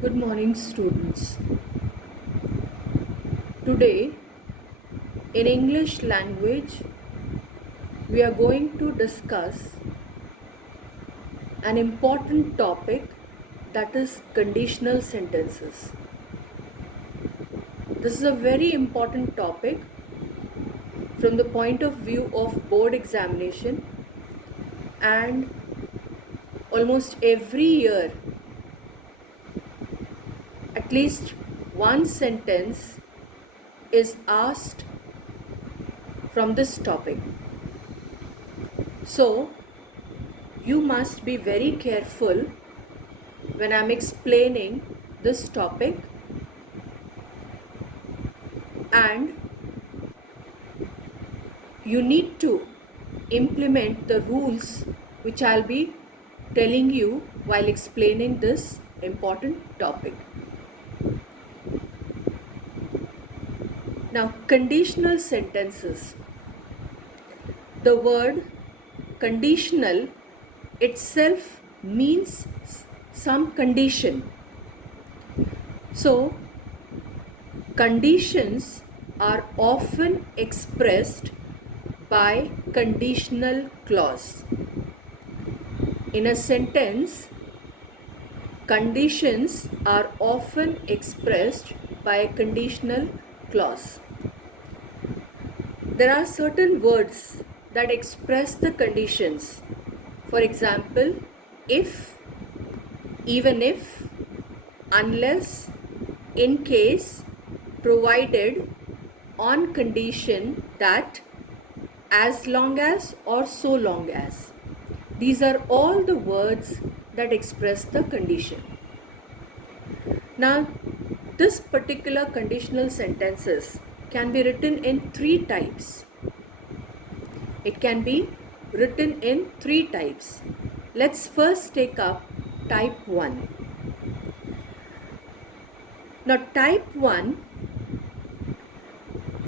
Good morning, students. Today, in English language, we are going to discuss an important topic, that is conditional sentences. This is a very important topic from the point of view of board examination, and almost every year, at least one sentence is asked from this topic. So, you must be very careful when I'm explaining this topic, and you need to implement the rules which I'll be telling you while explaining this important topic. Now, conditional sentences. The word conditional itself means some condition. So, conditions are often expressed by conditional clause. In a sentence, conditions are often expressed by a conditional clause. There are certain words that express the conditions. For example, if, even if, unless, in case, provided, on condition that, as long as, or so long as. These are all the words that express the condition. Now, this particular conditional sentences can be written in three types. It can be written in three types. Let's first take up type 1. Now, type 1,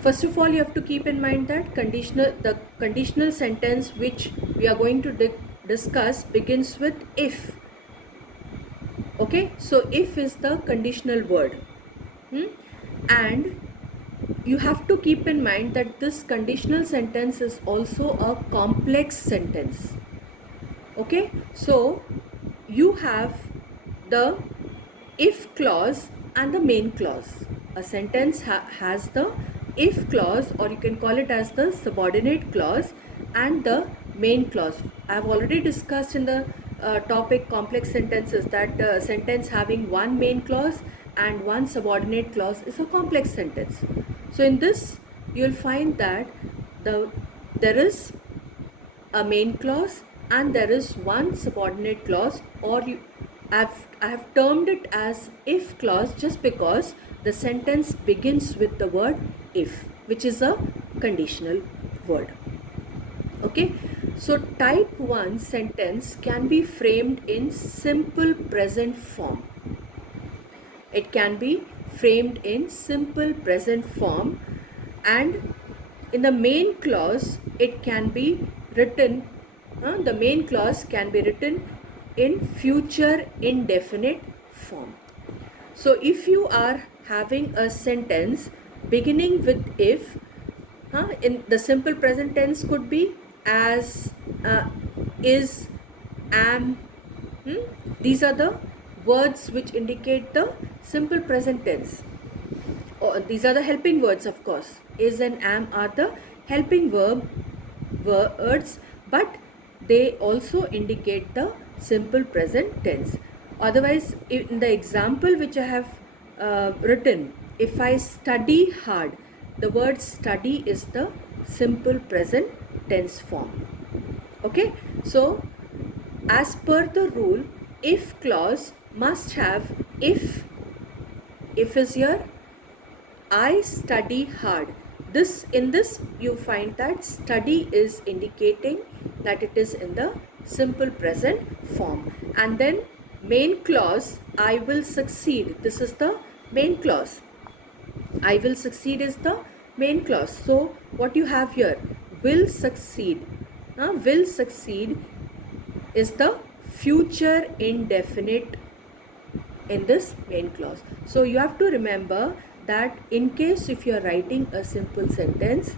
first of all, you have to keep in mind that the conditional sentence which we are going to discuss begins with if. Okay, so if is the conditional word. And you have to keep in mind that this conditional sentence is also a complex sentence. Okay, so you have the if clause and the main clause. A sentence has the if clause, or you can call it as the subordinate clause, and the main clause. I have already discussed in the topic complex sentences that sentence having one main clause and one subordinate clause is a complex sentence. So in this, you will find that there is a main clause and there is one subordinate clause, or I have termed it as if clause just because the sentence begins with the word if, which is a conditional word. Okay, so type 1 sentence can be framed in simple present form. It can be framed in simple present form, and in the main clause it can be written, the main clause can be written in future indefinite form. So if you are having a sentence beginning with if, in the simple present tense could be as, is, am. These are the words which indicate the simple present tense. These are the helping words, of course. Is and am are the helping words, but they also indicate the simple present tense. Otherwise, in the example which I have written, if I study hard, the word study is the simple present tense form. Okay, so as per the rule, if clause must have if. If is here, I study hard. In this you find that study is indicating that it is in the simple present form. And then main clause, I will succeed. This is the main clause. I will succeed is the main clause. So what you have here, will succeed. Will succeed is the future indefinite in this main clause. So you have to remember that in case if you are writing a simple sentence,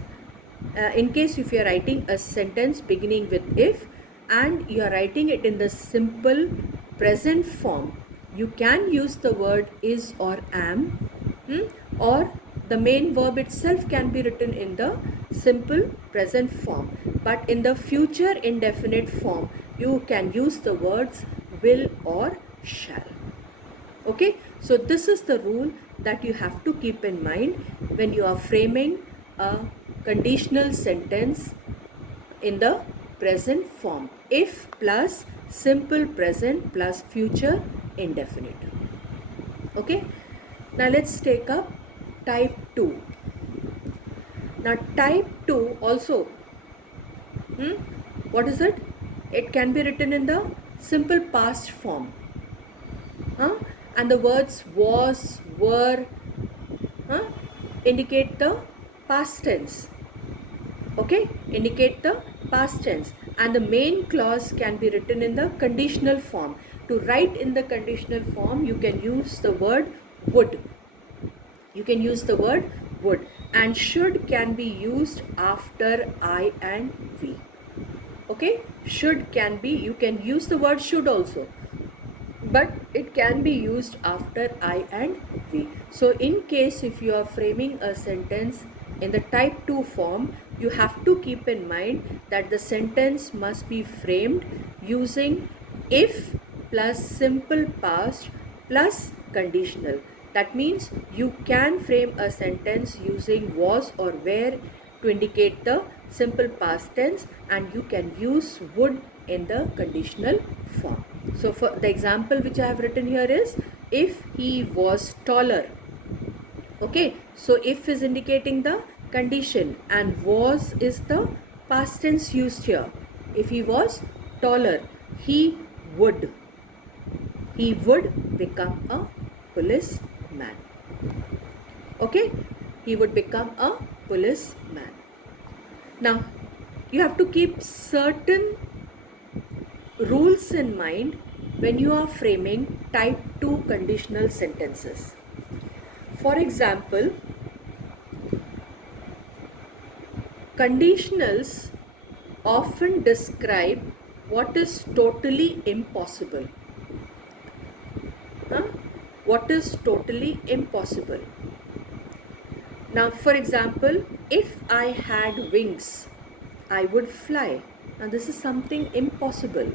if you are writing a sentence beginning with if and you are writing it in the simple present form, you can use the word is or am, or the main verb itself can be written in the simple present form. But in the future indefinite form, you can use the words will or shall. Okay, so this is the rule that you have to keep in mind when you are framing a conditional sentence in the present form. If plus simple present plus future indefinite. Okay, now let's take up type 2. Now type 2 also, what is it? It can be written in the simple past form. And the words was, were indicate the past tense. Okay, indicate the past tense. And the main clause can be written in the conditional form. To write in the conditional form, you can use the word would. You can use the word would. And should can be used after I and we. Okay, should can be, you can use the word should also, but it can be used after I and we. So in case if you are framing a sentence in the type 2 form, you have to keep in mind that the sentence must be framed using if plus simple past plus conditional. That means you can frame a sentence using was or were to indicate the simple past tense, and you can use would in the conditional form. So for the example which I have written here is if he was taller. Okay, so if is indicating the condition and was is the past tense used here. If he was taller, he would become a policeman. Okay, he would become a policeman. Now you have to keep certain rules in mind when you are framing type 2 conditional sentences. For example, conditionals often describe what is totally impossible. What is totally impossible? Now, for example, if I had wings, I would fly. Now, this is something impossible.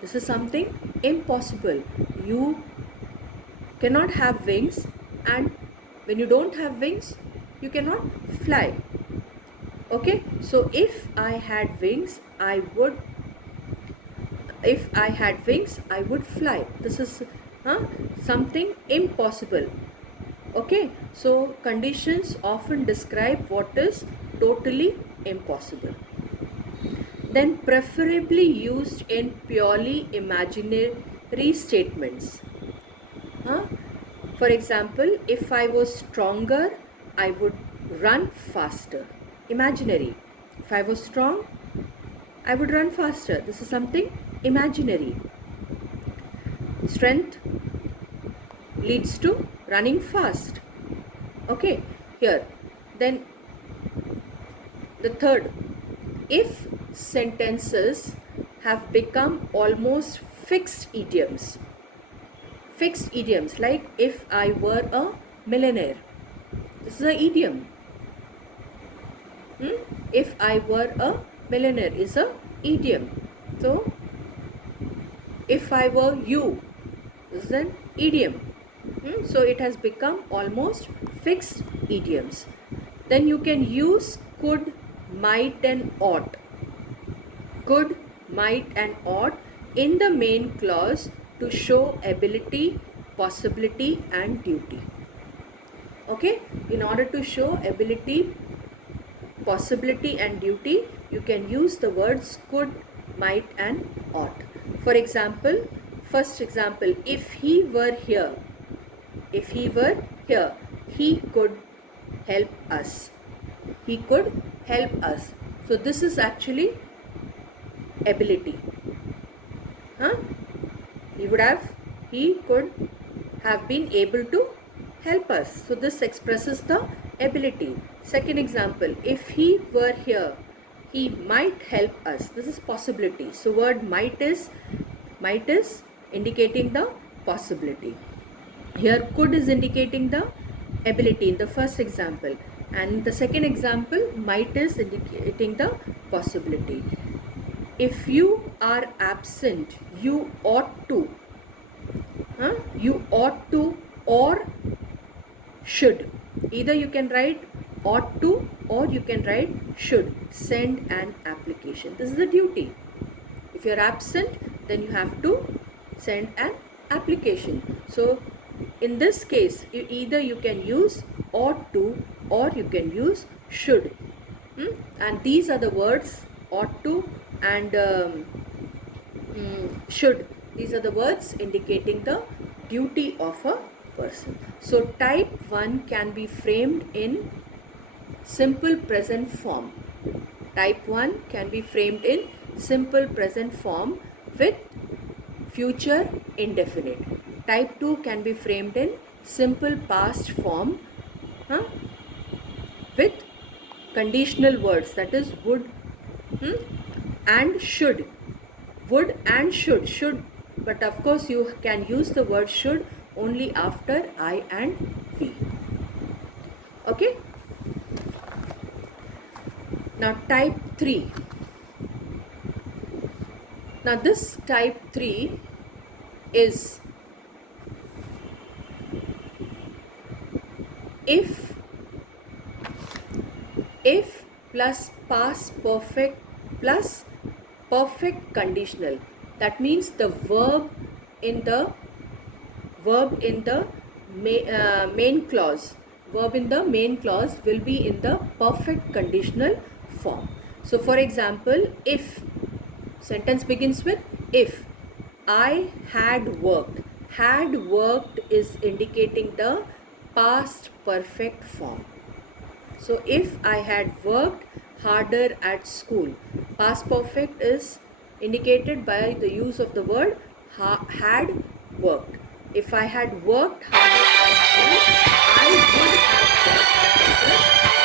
This is something impossible. You cannot have wings, and when you don't have wings, you cannot fly. Okay, so if I had wings, I would fly. This is something impossible. Okay, so conditions often describe what is totally impossible. Then preferably used in purely imaginary statements. For example, if I was stronger, I would run faster. Imaginary. If I was strong, I would run faster. This is something imaginary. Strength leads to running fast. Okay, here. Then the third, if sentences have become almost fixed idioms. Fixed idioms like if I were a millionaire. This is an idiom. If I were a millionaire is a idiom. So, if I were you is an idiom. So it has become almost fixed idioms. Then you can use could, might and ought. Could, might and ought in the main clause to show ability, possibility and duty. Okay, in order to show ability, possibility and duty, you can use the words could, might and ought. For example, first example, if he were here, he could help us. He could help us. So this is actually ability. He would have he could have been able to help us. So this expresses the ability. Second example, if he were here, he might help us. This is possibility. So word might is indicating the possibility. Here could is indicating the ability in the first example, and the second example might is indicating the possibility. If you are absent, you ought to. You ought to or should. Either you can write ought to or you can write should. Send an application. This is a duty. If you are absent, then you have to send an application. So in this case, either you can use ought to or you can use should. And these are the words ought to and should. These are the words indicating the duty of a person. So type 1 can be framed in simple present form. Type 1 can be framed in simple present form with future indefinite. Type 2 can be framed in simple past form with conditional words, that is would and should. Would and should, but of course you can use the word should only after I and we. Okay. Now type 3. Now this type 3 is if plus past perfect plus perfect conditional. That means the verb in the main clause. Verb in the main clause will be in the perfect conditional form. So for example, if sentence begins with if I had worked. Had worked is indicating the past perfect form. So if I had worked harder at school, past perfect is indicated by the use of the word had worked. If I had worked harder at school, I would have worked harder